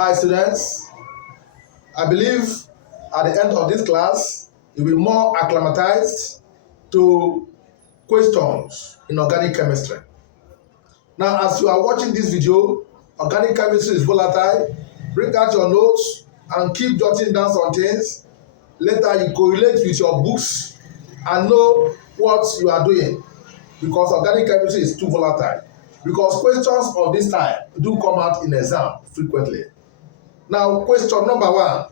Hi students, I believe at the end of this class, you'll be more acclimatized to questions in organic chemistry. Now, as you are watching this video, organic chemistry is volatile. Bring out your notes and keep jotting down some things. Later, you correlate with your books and know what you are doing, because organic chemistry is too volatile. Because questions of this type do come out in exam frequently. Now, question number 1.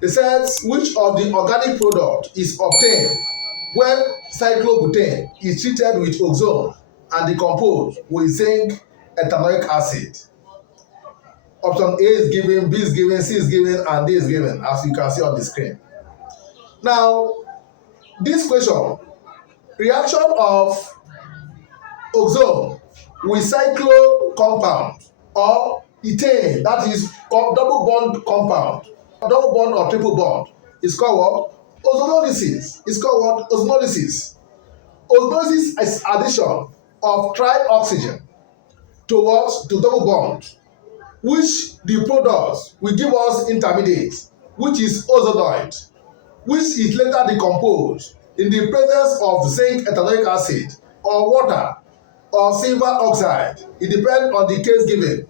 It says, which of the organic product is obtained when cyclobutane is treated with ozone and decomposed with zinc ethanoic acid? Option A is given, B is given, C is given, and D is given, as you can see on the screen. Now, this question, reaction of ozone with cyclo compound or ethane, that is double bond compound, double bond or triple bond, is called what? Ozonolysis. It's called what? Ozonolysis. Ozonolysis is addition of trioxygen to what? To double bond, which the product will give us intermediate, which is ozonoid, which is later decomposed in the presence of zinc ethanoic acid or water or silver oxide. It depends on the case given.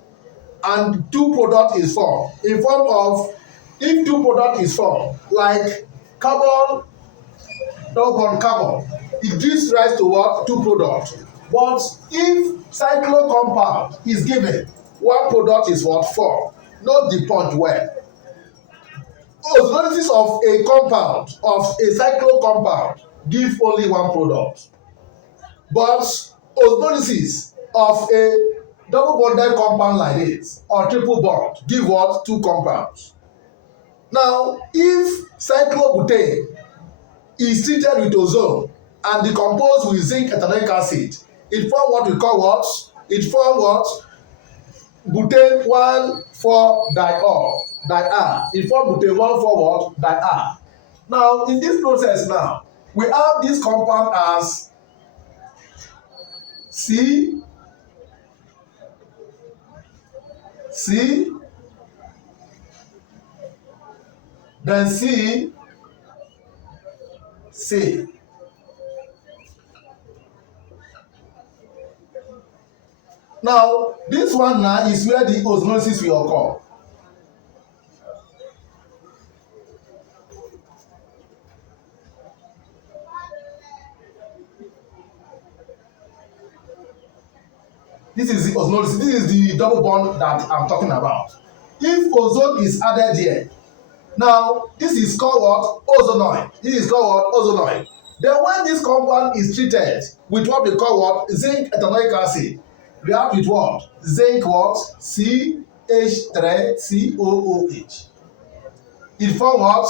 And two product is formed in form of, if two product is formed like carbon, double bond carbon, it gives rise to what? Two product. But if cyclo compound is given, one product is what? Formed. Note the point well. Ozonolysis of a compound, of a cyclo compound, give only one product. But ozonolysis of a double bonded compound like this or triple bond give what? Two compounds. Now, if cyclobutane is treated with ozone and decomposed with zinc ethanoic acid, it form what we call what? It form what? Butane 1,4-diol, di-R. It form butane 1,4 what? Di-R. Now, in this process now, we have this compound as C, then C. Now, this one now is where the ozonolysis will occur. This is the ozonolysis. This is the double bond that I'm talking about. If ozone is added here, now this is called what? Ozonoid. This is called what? Ozonoid. Then when this compound is treated with what we call what? Zinc ethanoic acid, react with what? Zinc what? CH3COOH. It form what?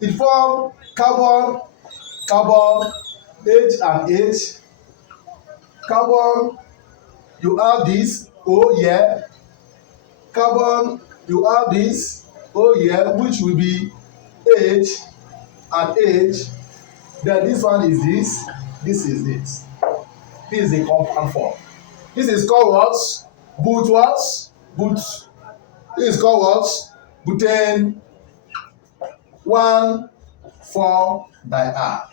It form carbon, H and H. Carbon, you have this O here. Carbon, you have this O here, which will be H and H. Then this one is this. This is this. This is the compound form. This is called what? This is called what? Butane 1,4-di-R.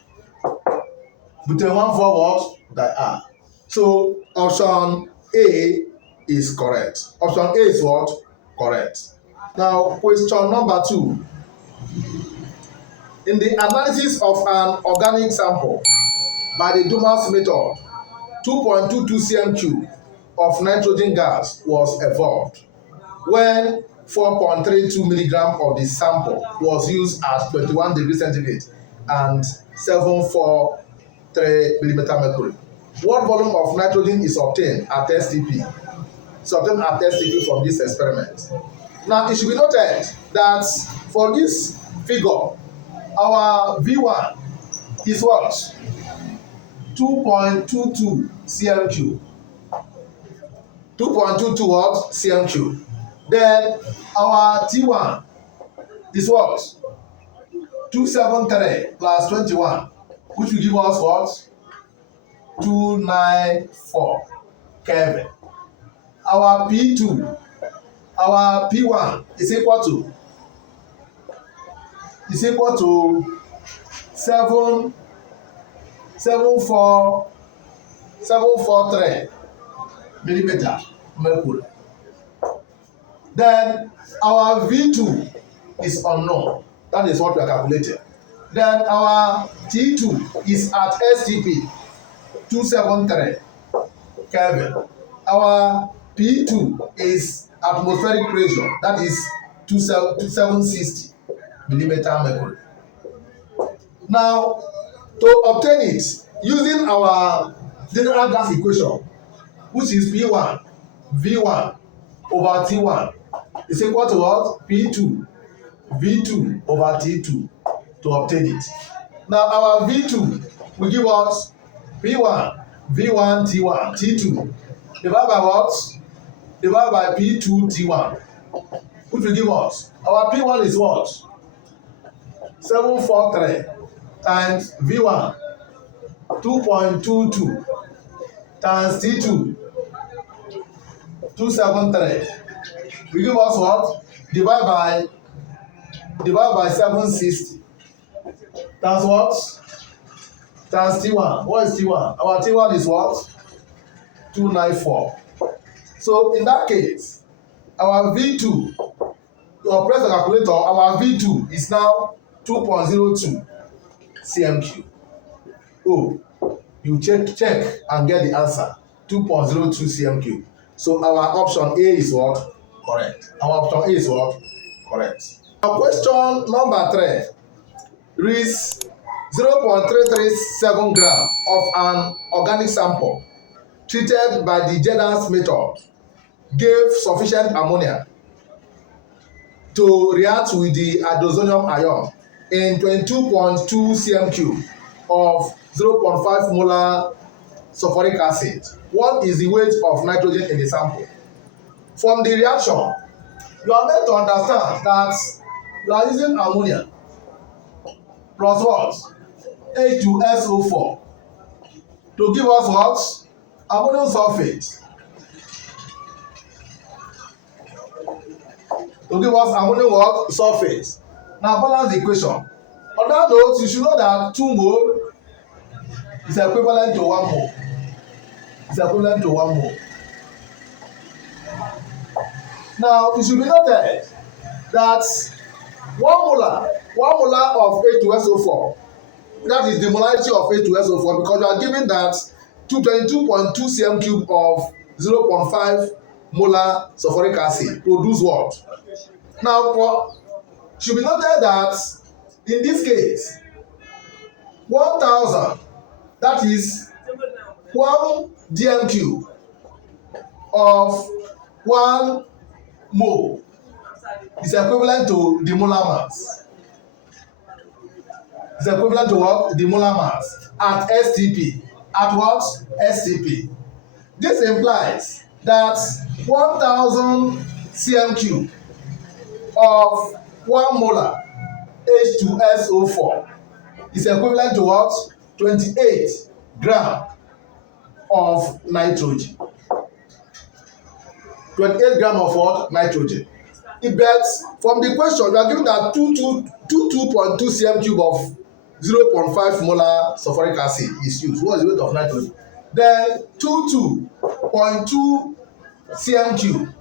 Butane 1,4 what? Di-R. So option A is correct. Option A is what? Correct. Now, question number 2. In the analysis of an organic sample by the Dumas method, 2.22 cm3 of nitrogen gas was evolved when 4.32 milligram of the sample was used at 21 degrees centigrade and 743 millimeter mercury. What volume of nitrogen is obtained at STP? It's obtained at STP from this experiment. Now, it should be noted that for this figure, our V1 is what? 2.22 cm3. 2.22 what? cm3. Then our T1 is what? 273 plus 21, which will give us what? 294 Kelvin. Our P2 our P1 is equal to 743 millimeter mercury. Then our V2 is unknown. That is what we are calculating. Then our T2 is at STP 273 Kelvin. Our P2 is atmospheric pressure, that is 2760 millimeter mercury. Now, to obtain it using our general gas equation, which is P1 V1 over T1 is equal to what? P2 V2 over T2 to obtain it. Now our V2 will give us P1 V1 T1 T2 divided by what? Divided by P2 T1, which will give us our P1 is what? 743 times V1 2.22 times T2 273 will give us what? Divide by 760 times what? Times T1. What is T1? Our T1 is what? 294. So in that case, our V2, your press the calculator, our V2 is now 2.02 cm3. Oh, you check and get the answer. 2.02 cm3. So our option A is what? Correct. Our option A is what? Correct. Now question number 3 reads 0.337 gram of an organic sample treated by the Jedans method gave sufficient ammonia to react with the hydrazonium ion in 22.2 cm3 of 0.5 molar sulfuric acid. What is the weight of nitrogen in the sample? From the reaction, you are meant to understand that you are using ammonia plus what? H2SO4 to give us what? Ammonium sulfate. To give us ammonium what? Sulfate. Now balance the equation. On that note, you should know that 2 mole is equivalent to 1 mole. It's equivalent to 1 mole. Now it should be noted that 1 molar of H2SO4, that is the molarity of H2SO4, because you are given that 22.2 cm3 of 0.5 molar sulfuric acid produce what? Now, should be noted that in this case, 1000, that is 1 dm³ of 1 mole is equivalent to the molar mass. Is equivalent to what? The molar mass at STP. At what? STP. This implies that 1000 cm³ of 1 molar H2SO4 is equivalent to what? 28 gram of nitrogen. 28 gram of what? Nitrogen. But from the question, we are given that 22.2 cm³ of 0.5 molar sulfuric acid is used. What is the weight of nitrogen? Then 22.2 cm³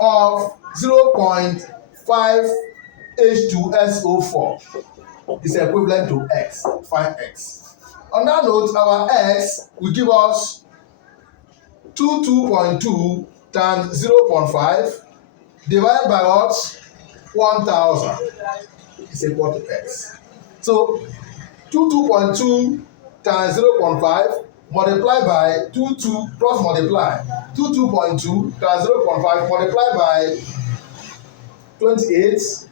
of 0.5 H2SO4 is equivalent to X. Find X. On that note, our X will give us 22.2 times 0.5 divided by what? 1000 is equal to X. So 22.2 times 0.5 multiplied by 22 cross multiply 22.2 times 0.5 multiplied by 28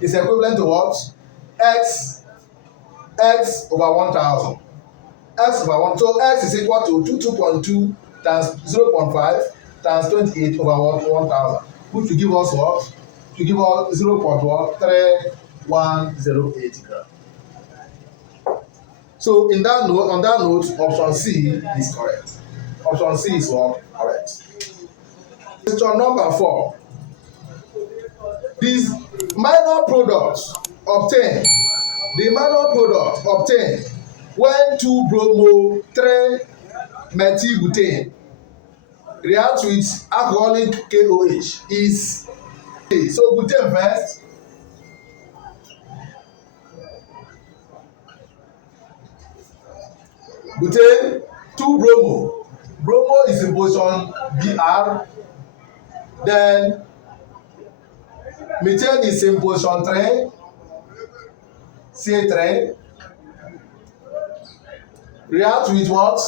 is equivalent to what? X over 1000. X over 1. So X is equal to 22.2 times 0.5 times 28 over 1000, which will give us what? To give us 0.3108 gram. So in that note, on that note, option C is correct. Option C is what? Correct. Question number 4. These minor products obtained. The minor product obtained when 2-bromo-3-methylbutane react with alcoholic KOH is so butane first. Butane 2-bromo. Bromo is in position Br. Then methane is in position 3, Ca3. React with what?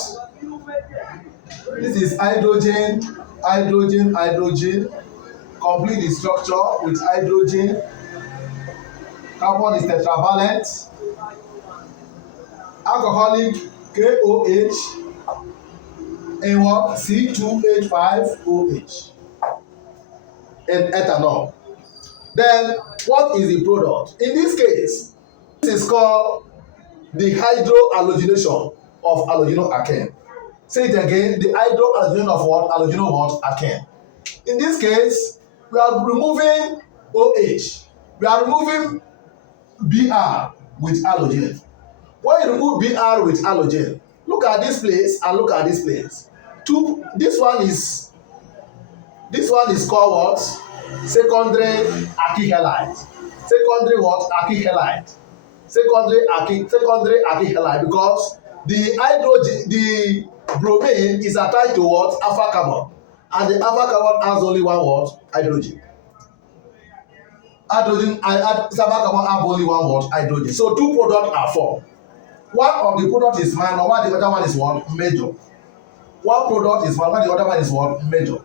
This is hydrogen, hydrogen, hydrogen. Complete the structure with hydrogen. Carbon is tetravalent. Alcoholic KOH and what? C2H5OH and ethanol. Then what is the product? In this case, this is called the hydrohalogenation of halogenoalkane. Say it again, the hydrohalogenation of what? Halogenoalkane. In this case, we are removing OH. We are removing Br with halogen. When you remove Br with halogen, look at this place and look at this place. This one is called what? Secondary alkyl halide. Secondary what? Alkyl halide. Secondary alkyl halide, because the bromine is attached to what? Alpha carbon, and the alpha carbon has only one what? Hydrogen. Alpha carbon have only one what? Hydrogen. So 2 products are formed. One of the product is minor, while the other one is what? Major. One product is minor, while the other one is what? Major.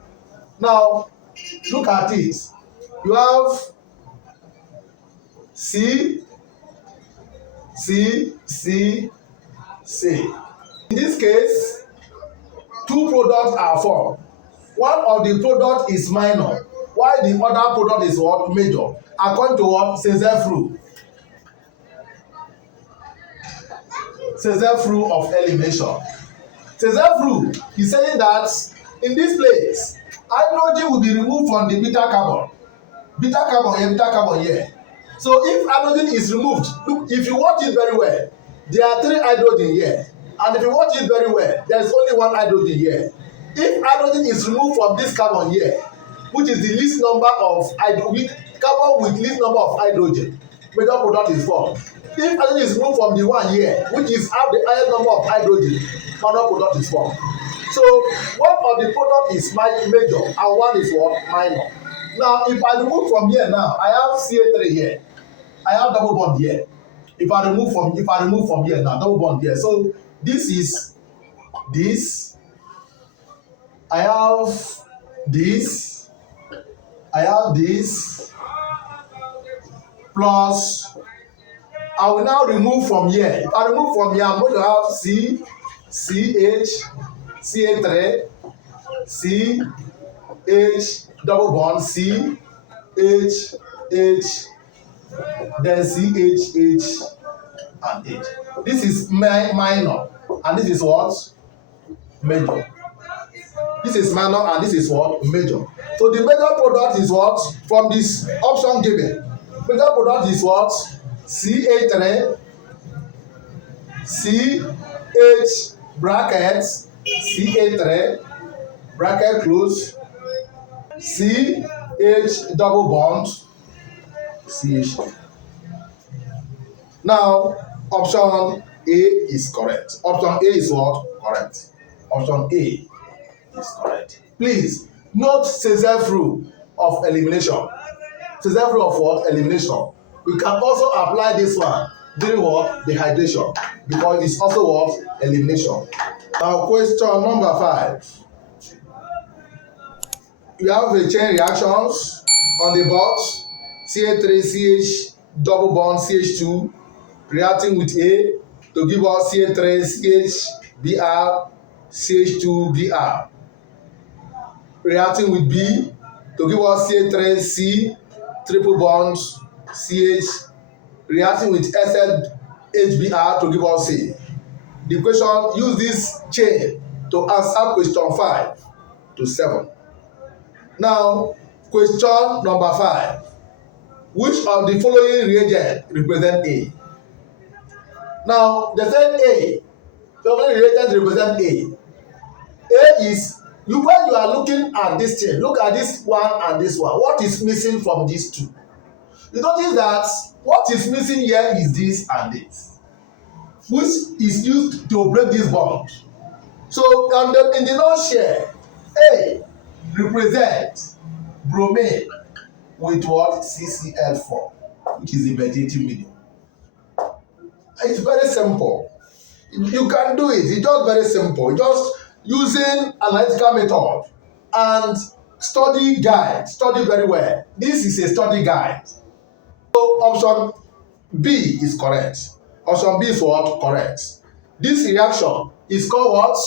Now, look at it. You have C. In this case, 2 products are formed. One of the product is minor, while the other product is what? Major. According to what? César rule. César rule of elimination. César rule is saying that in this place, hydrogen will be removed from the beta carbon. Beta carbon here. So if hydrogen is removed, look, if you watch it very well, there are 3 hydrogen here. And if you watch it very well, there is only 1 hydrogen here. If hydrogen is removed from this carbon here, which is the least number of carbon with least number of hydrogen, major product is formed. If hydrogen is removed from the one here, which is have the highest number of hydrogen, minor product is formed. So one of the product is major and one is what? Minor. Now if I remove from here now, I have Ca3 here. I have double bond here. If I remove from here now, double bond here. So this is this. I have this. Plus I will now remove from here. If I remove from here, I'm going to have CH, Ca3, CH, double bond, C, H, then CH, and H. This is minor, and this is what? Major. This is minor, and this is what? Major. So the major product is what? From this option given, major product is what? CA3, CH brackets, CA3 bracket close, CH double bond, CH. Now option A is correct. Option A is what? Correct. Option A is correct. Please note César rule of elimination. César rule of what? Elimination. We can also apply this one during what? Dehydration, because it's also what? Elimination. Now question number 5. You have the chain reactions on the box. Ca3CH double bond CH2 reacting with A to give us Ca3CH CH2Br, reacting with B to give us Ca3C triple bond CH, reacting with SLHBr to give us C. The question, use this chain to answer question 5 to 7. Now, question number 5. Which of the following reagent represent A? Now, they said A. The following reagent represent A. A is, when you are looking at this thing, look at this one and this one. What is missing from these two? You notice that what is missing here is this and this, which is used to break this bond. So, in the nutshell, A represents bromine with what? CCl4, which is the vegetative medium. It's very simple. You can do it. It's just very simple. Just using analytical method and study guide. Study very well. This is a study guide. So option B is correct. Option B is what? Correct. This reaction is called what?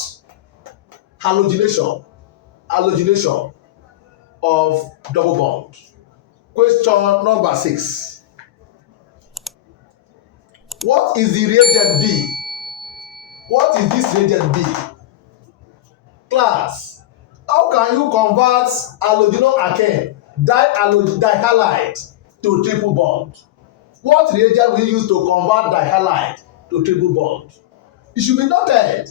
Halogenation. Halogenation of double bond. Question number 6. What is the reagent B? What is this reagent B? Class, how can you convert halogenalkane dihalide to triple bond? What reagent will you use to convert dihalide to triple bond? It should be noted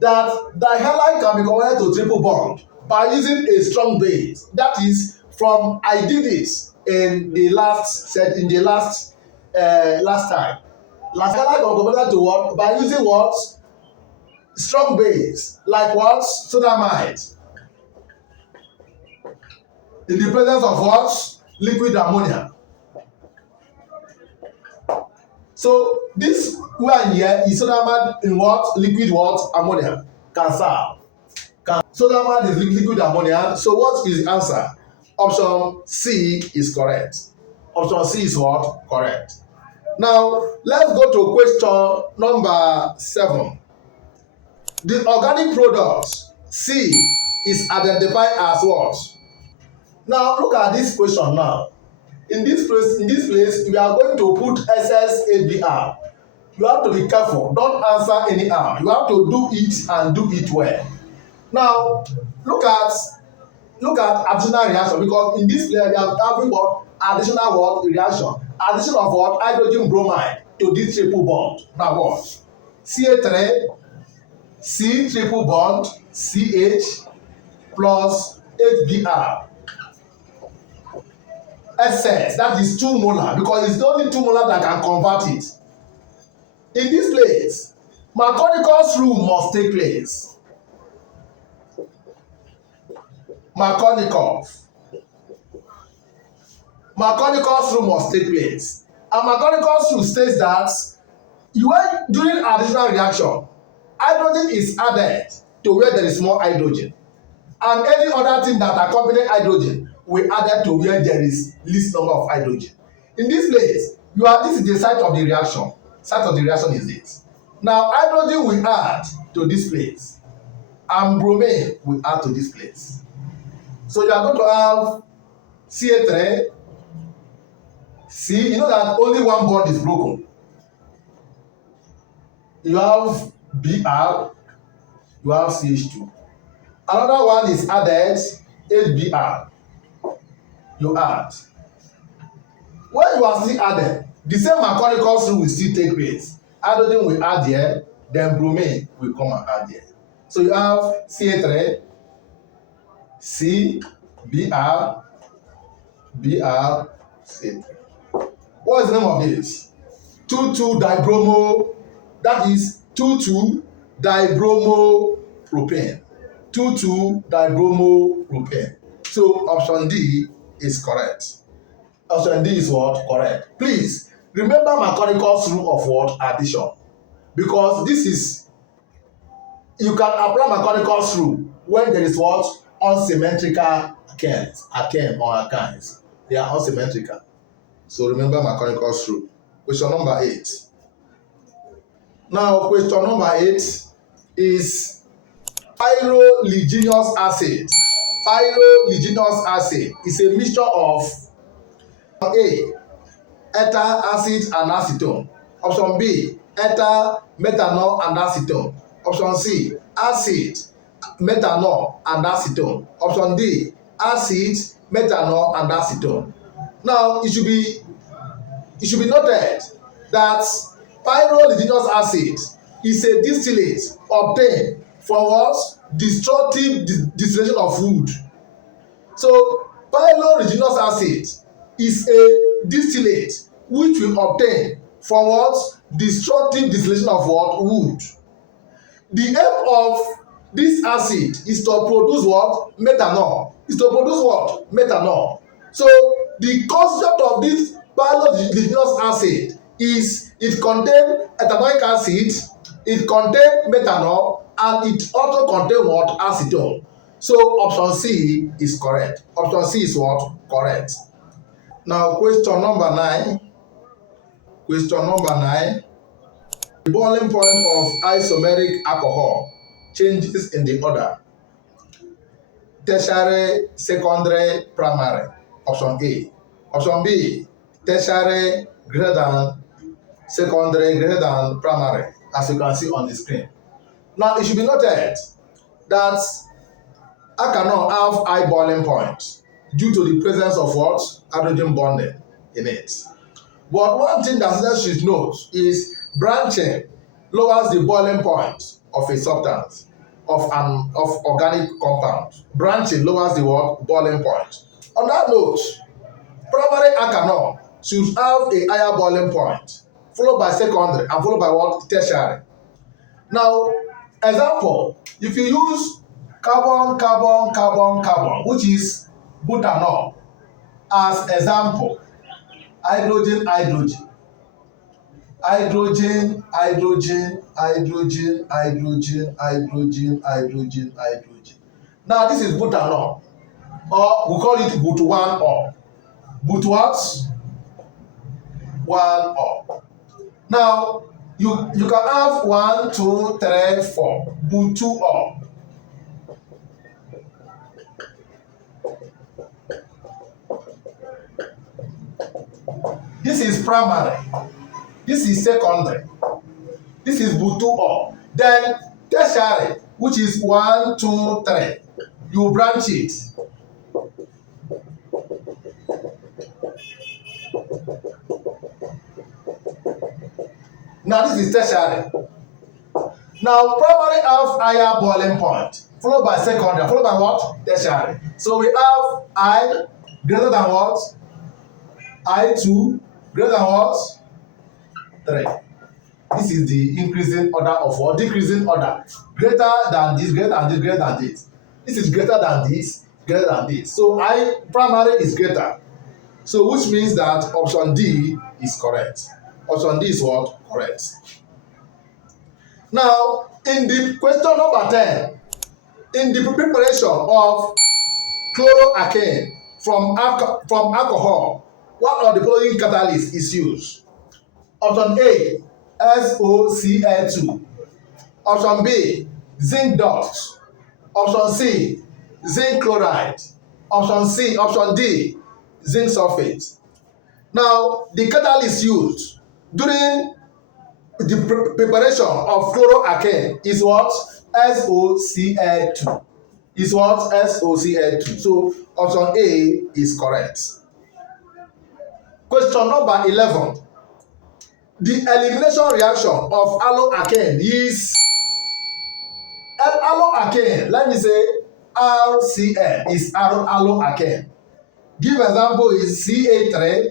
that dihalide can be converted to triple bond by using a strong base. That is, from I did it in the last time. Last dihalide can be converted to what? By using what? Strong base, like what? Sodamide. In the presence of what? Liquid ammonia. So this one here is sodamide in what? Liquid what? Ammonia. Can serve. Sodamide is liquid ammonia. So what is the answer? Option C is correct. Option C is what? Correct. Now let's go to question number 7. The organic product C is identified as what? Now look at this question now. In this place, we are going to put SSABR. You have to be careful. Don't answer anyhow. You have to do it and do it well. Now look at additional reaction, because in this place we are having what? Additional what? Reaction. Addition of what? Hydrogen bromide to this triple bond. Now what? Ca3 C triple bond CH plus HBr. SS, that is 2 molar, because it's only 2 molar that can convert it. In this place, Marconi's rule must take place. Marconi's rule must take place. And Marconi's rule states that during additional reaction, hydrogen is added to where there is more hydrogen, and any other thing that accompany hydrogen will added to where there is least number of hydrogen. In this place, this is the site of the reaction. Site of the reaction is this. Now hydrogen will add to this place, and bromine will add to this place. So you are going to have Ca3 C. You know that only one bond is broken. You have Br, you have CH2. Another one is added, HBr. You add. When you are still added, the same Marconi's rule will still take place. Hydrogen will add here, then bromine will come and add here. So you have Ca3, C, Br, C3. What is the name of this? 2,2-dibromo, that is 2,2-dibromopropane. 2,2-dibromopropane. So option D is correct. Option D is what? Correct. Please remember Marconi's rule of what? Addition. Because this is, you can apply Marconi's rule when there is what? Unsymmetrical alkane or alkanes. They are unsymmetrical. So remember Marconi's rule. Question number 8. Now question number 8 is pyroligenous acid. Pyroligenous acid is a mixture of A, ethyl acid and acetone. Option B, ethyl, methanol and acetone. Option C, acid, methanol and acetone. Option D, acid, methanol, and acetone. Now it should be noted that pyroligenous acid is a distillate obtained from what? Destructive distillation of wood. So pyroligenous acid is a distillate which we obtain from what? Destructive distillation of what? Wood. The aim of this acid is to produce what? Methanol. Is to produce what? Methanol. So the concept of this pyroligenous acid is it contain ethanoic acid, it contain methanol, and it also contain what? Acetone. So option C is correct. Option C is what? Correct. Now question number 9. Question number 9. The boiling point of isomeric alcohol changes in the order tertiary, secondary, primary. Option A. Option B. Tertiary greater than secondary greater than primary, as you can see on the screen. Now it should be noted that alkanol have high boiling point due to the presence of what? Hydrogen bonding in it. But one thing that students should note is branching lowers the boiling point of a substance of organic compound. Branching lowers the what? Boiling point. On that note, primary alkanol should have a higher boiling point, followed by secondary and followed by what? Tertiary. Now, example, if you use carbon, which is butanol, as example, hydrogen, Now this is butanol, or we call it but1-or. But what? 1-or. Now you can have 1, 2, 3, 4, but2-or. This is primary. This is secondary. This is but2-or. Then tertiary, which is 1, 2, 3. You branch it. Now this is tertiary. Now primary have higher boiling point, followed by secondary, followed by what? Tertiary. So we have I greater than what? I2 greater than what? 3. This is the increasing order of what? Decreasing order. Greater than this, greater than this, greater than this. This is greater than this, greater than this. So I primary is greater. So which means that option D is correct. Option D is what? Correct. Now, in the question number 10, in the preparation of chloroalkane from alcohol, what of the following catalyst is used? Option A, SOCl2. Option B, zinc dust. Option C, zinc chloride. Option D, zinc sulfate. Now, the catalyst used during the preparation of chloroalkane is what? SOCl2. Is what? SOCl2. So option A is correct. Question number 11. The elimination reaction of alloalkane is alloalkane. Let me say RCl is alloalkane. Give example is CH3,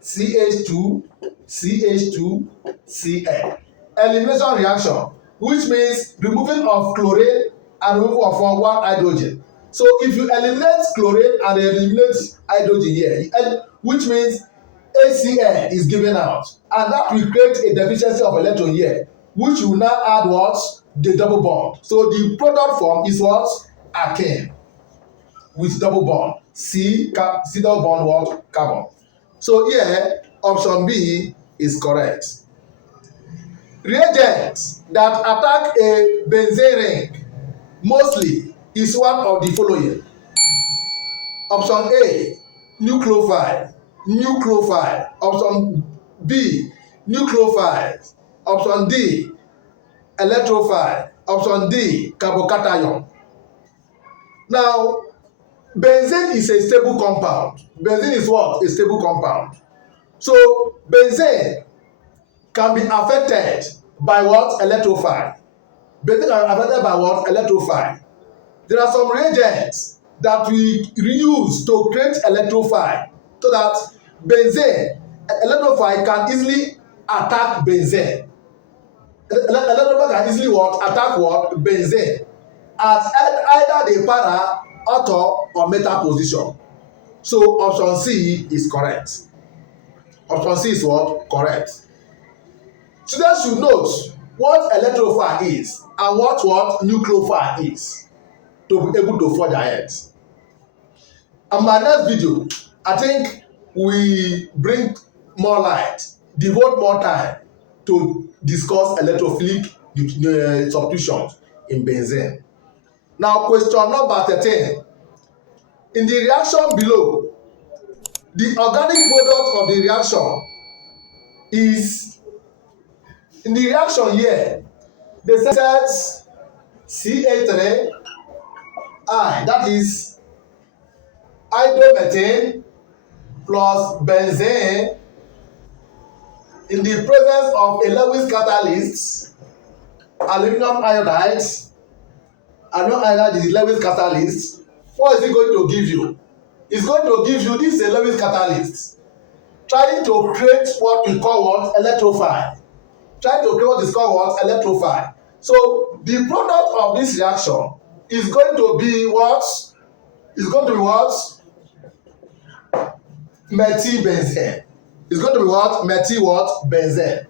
CH2, CH2, Cl. Elimination reaction, which means removing of chlorine and removal of one hydrogen. So if you eliminate chlorine and eliminate hydrogen here, which means HCl is given out, and that will create a deficiency of electron here, which will now add what? The double bond. So the product form is what? Alkane with double bond. C double bond what? Carbon. So here option B is correct. Reagents that attack a benzene ring mostly is one of the following. Option A, nucleophile. Option B, nucleophile. Option D, electrophile. Option D, carbocation. Now, Benzene is a stable compound. Benzene is what? A stable compound. So benzene can be affected by what? Electrophile. Benzene can be affected by what? Electrophile. There are some reagents that we reuse to create electrophile so that benzene, electrophile can easily attack benzene. Electrophile can easily what? Attack what? Benzene at either the para, auto, or metal position. So option C is correct. Option C is what? Correct. Students should note what electrophile is and what nucleophile is to be able to forge ahead. In my next video, I think we bring more light, devote more time to discuss electrophilic substitutions in benzene. Now, question number 13. In the reaction below, the organic product of the reaction is, in the reaction here, they said CH3, that is hydromethane plus benzene in the presence of a Lewis catalyst, aluminum iodide. Aluminum iodide is Lewis catalyst. What is it going to give you? It's going to give you, this is a Lewis catalyst, trying to create what we call what? Electrophile. Trying to create what is called what? Electrophile. So the product of this reaction is going to be what? Is going to be what? Methylbenzene. It's going to be what? Methylbenzene.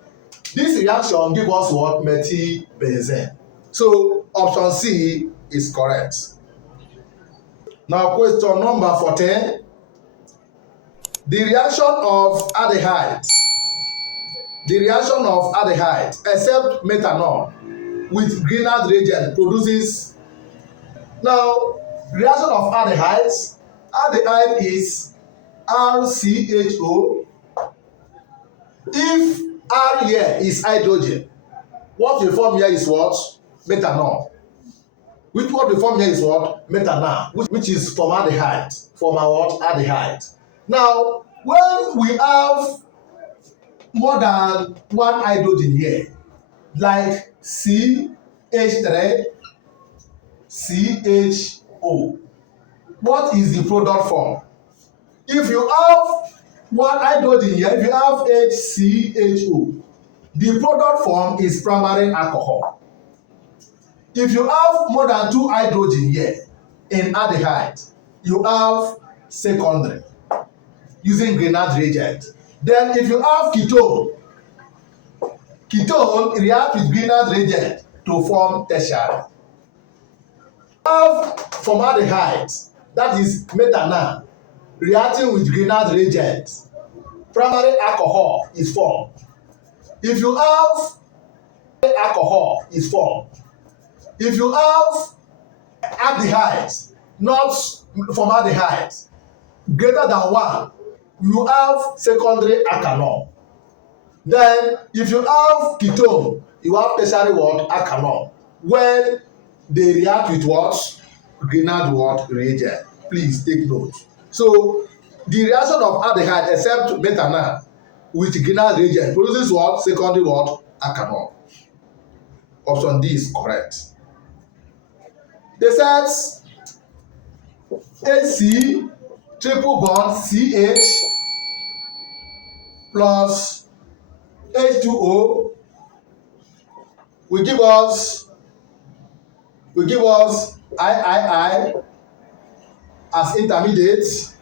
This reaction gives us what? Methylbenzene. So option C is correct. Now question number 14. The reaction of aldehydes. The reaction of aldehyde, except methanol, with Grignard reagent produces. Now, reaction of aldehydes. Aldehyde is RCHO. If R here is hydrogen, what we form here is what? Methanol. What we form here is what? Methanol, which is formaldehyde, from our what? Aldehyde. Now, when we have more than one hydrogen here, like CH3, CHO, what is the product form? If you have one hydrogen here, if you have HCHO, the product form is primary alcohol. If you have more than two hydrogen here in aldehyde, you have secondary using Grignard reagent. Then if you have ketone react with Grignard reagent to form tertiary. Have formaldehyde, that is methanol, reacting with Grignard reagent, primary alcohol is formed. If you have alcohol is formed. If you have aldehydes, not formaldehyde, greater than one, you have secondary alkanol. Then if you have ketone, you have tertiary what? Alkanol. When they react with what? Grignard what? Reagent. Please take note. So the reaction of aldehyde except methanol with Grignard reagent produces what? Secondary what? Alkanol. Option D is correct. They said AC triple bond CH plus H2O will give us III as intermediate,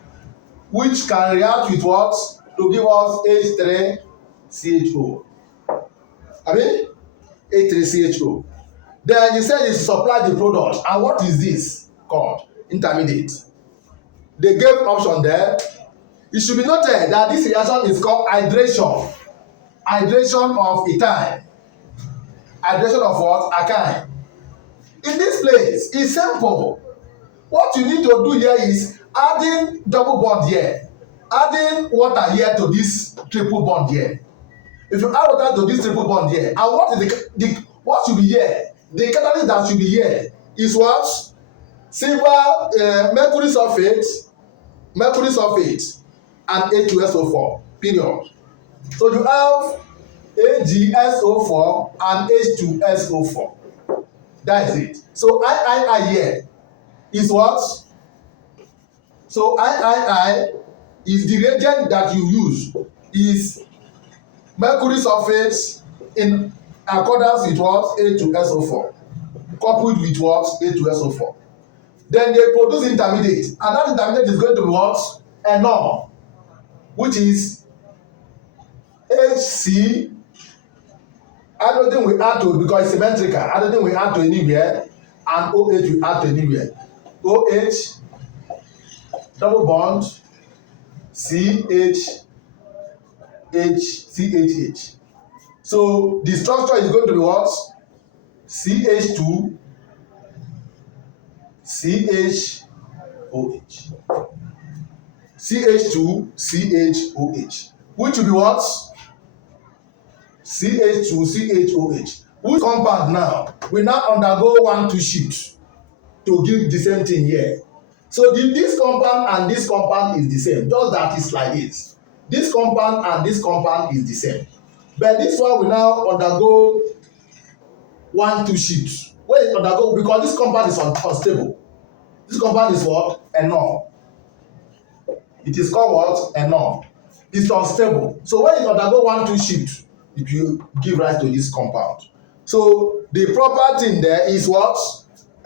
which can react with what to give us H3CHO. H3CHO. Then you said you supply the product, and what is this called? Intermediate. They gave option there. It should be noted that this reaction is called hydration. Hydration of ethyne. Hydration of what? Alkyne. In this place, it's simple. What you need to do here is adding double bond here, adding water here to this triple bond here. If you add water to this triple bond here, and what is what should be here? The catalyst that should be here is what? silver, mercury sulfate, and H2SO4. Period. So you have AgSO4 and H2SO4. That is it. So III here is what? So III is the reagent that you use is mercury sulfate in accordance with what? H2SO4 coupled with what? H2SO4. Then they produce intermediate, and that intermediate is going to be what? Enol, which is HC. Hydrogen will add to, because it's symmetrical, hydrogen will add to anywhere, and OH will add to anywhere. OH, double bond, CH. So the structure is going to be what? CH2, CHOH. CH2, CHOH. Which will be what? CH2, CHOH. Which compound now will now undergo 1,2 shift to give the same thing here. So this compound and this compound is the same, just that it's like this. This compound and this compound is the same. But this one will now undergo 1,2 shift. When it undergo, because this compound is unstable. This compound is what? Enol. It is called what? Enol. It's unstable. So when it undergo 1,2 shift, it will give rise to this compound. So the proper thing there is what?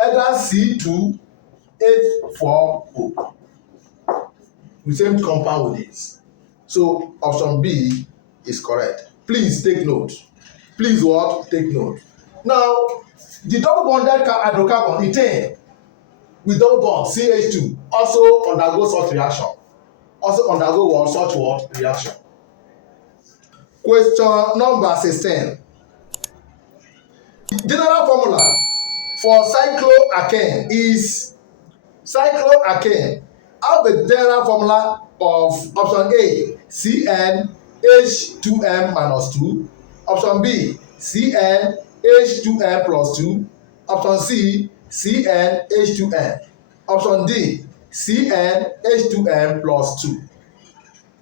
Either C2H4O. The same compound with this. So option B is correct. Please take note. Please what? Take note. Now, the double bonded hydrocarbon ethane with double bond CH2 also undergo such reaction. Also undergo what? Such what? Reaction. Question number 16. General formula for cycloalkane is cycloalkane. Have the general formula of option A, CnH2n-2. Option B, CnH2n+2. Option C, CnH2n. Option D, CnH2n+2.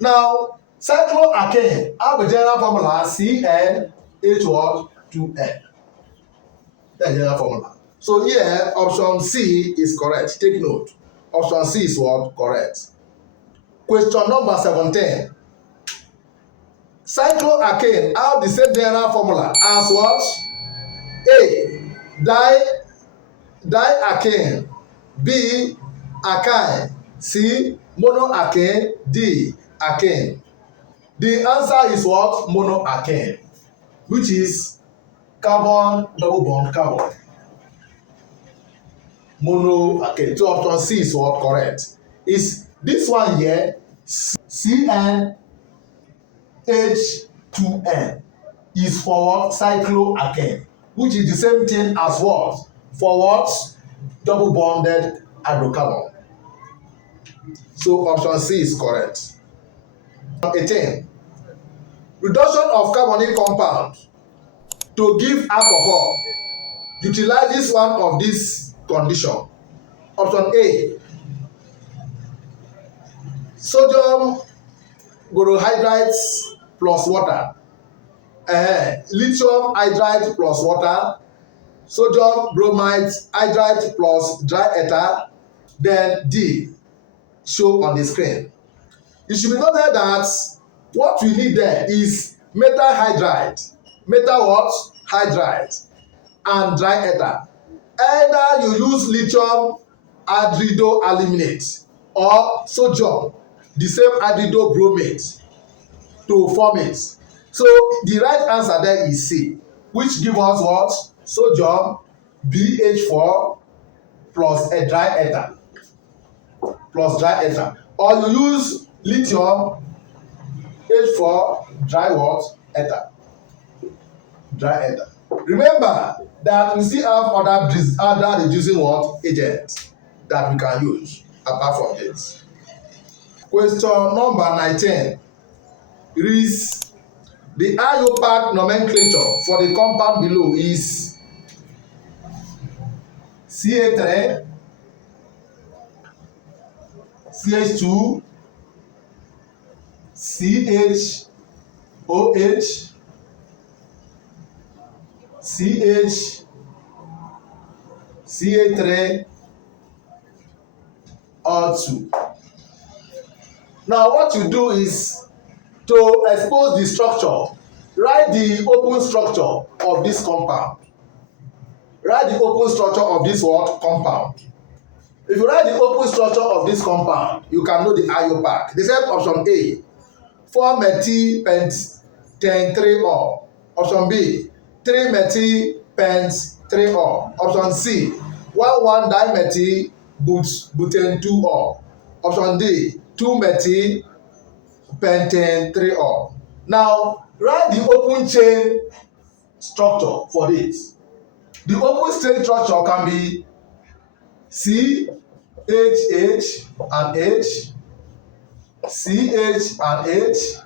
Now, cycloalkane have the general formula CnH2n. That's the general formula. So here, option C is correct. Take note. Option C is what? Correct. Question number 17. Cycloalkane have the same general formula as what? A, dialkane. B, alkyne. C, monoalkane. D, alkane. The answer is what? Monoalkane, which is carbon double bond carbon. Monoalkane. So option C is what? Correct. Is this one here? CnH2n is for what? Cycloalkane, which is the same thing as what? For what? Double bonded hydrocarbon. So option C is correct. 18. Reduction of carbonyl compound to give alcohol utilizes one of these conditions. Option A, sodium borohydrides plus water, lithium hydride plus water, sodium bromide hydride plus dry ether, then D, show on the screen. It should be noted that what we need there is metal hydride, metal what? Hydride, and dry ether. Either you use lithium hydroaluminate or sodium, the same hydrobromate, to form it. So the right answer there is C, which gives us what? Sodium BH4 plus a dry ether. Plus dry ether. Or you use lithium H4 dry what? Ether. Dry ether. Remember that we still have other reducing what? Agents that we can use apart from this. Question number 19 is the IUPAC nomenclature for the compound below is Ca3, CH2, CH, OH, CH, Ca3, O2. Now what you do is to expose the structure. Write the open structure of this compound. Write the open structure of this what? Compound. If you write the open structure of this compound, you can know the IO pack. They said option A, 4-methyl-pent-10-3-ol. Option B, 3-methyl-pent-3-ol. Option C, 1,1-dimethyl-butane-2-ol. Option D, 2-methyl-pentane-3-ol. Now, write the open chain structure for this. The open chain structure can be C, H, H, and H, CH and H,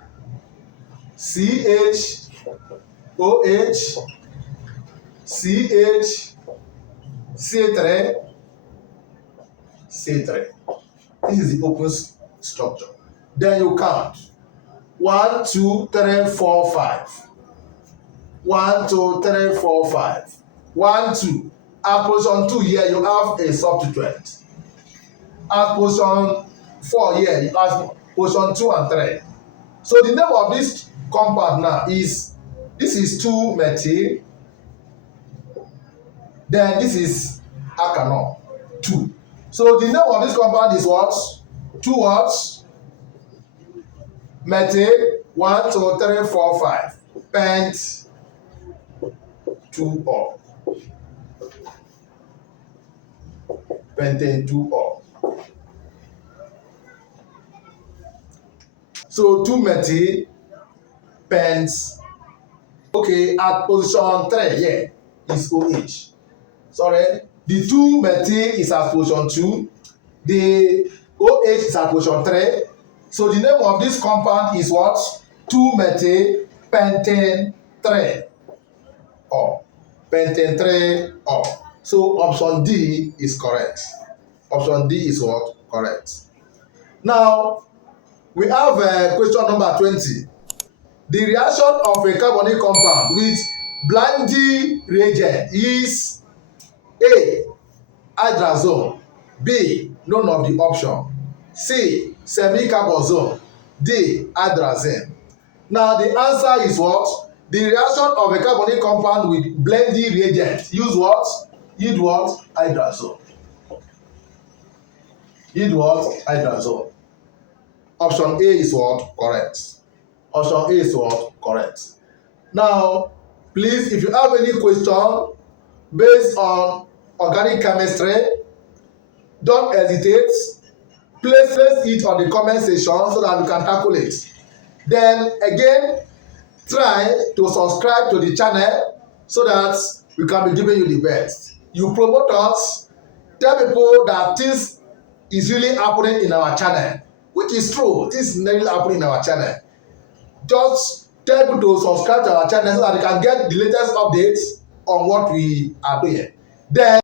CH, OH, CH, C3, C3. This is the open structure. Then you count 1, 2, 3, 4, 5. 1, 2, 3, 4, 5. 1, 2. At position 2 here, you have a substituent. At position 4 here, you have position 2 and 3. So the name of this compound now is, this is 2-methyl, then this is alkanol, 2. So the name of this compound is what? 2 what? Methyl, 1, 2, 3, 4, 5. Pent, 2-ol. Pentane 2-ol. So 2-methyl pent. Okay, at position 3 here is OH. Sorry, the 2-methyl is at position 2. The OH is at position 3. So the name of this compound is what? 2-methyl pentane 3-ol. Pentane 3-ol. So option D is correct. Option D is what? Correct. Now, we have question number 20. The reaction of a carbonyl compound with Brady reagent is A, hydrazone, B, none of the option, C, semi-carbazone, D, hydrazine. Now the answer is what? The reaction of a carbonyl compound with Brady reagent use what? Yield what? Hydrazone. Yield what? Hydrazone. Option A is what? Correct. Option A is what? Correct. Now, please, if you have any question based on organic chemistry, don't hesitate. Place it on the comment section so that we can tackle it. Then again, try to subscribe to the channel so that we can be giving you the best. You promote us, tell people that this is really happening in our channel, which is true. This is really happening in our channel. Just tell people to subscribe to our channel so that they can get the latest updates on what we are doing. Then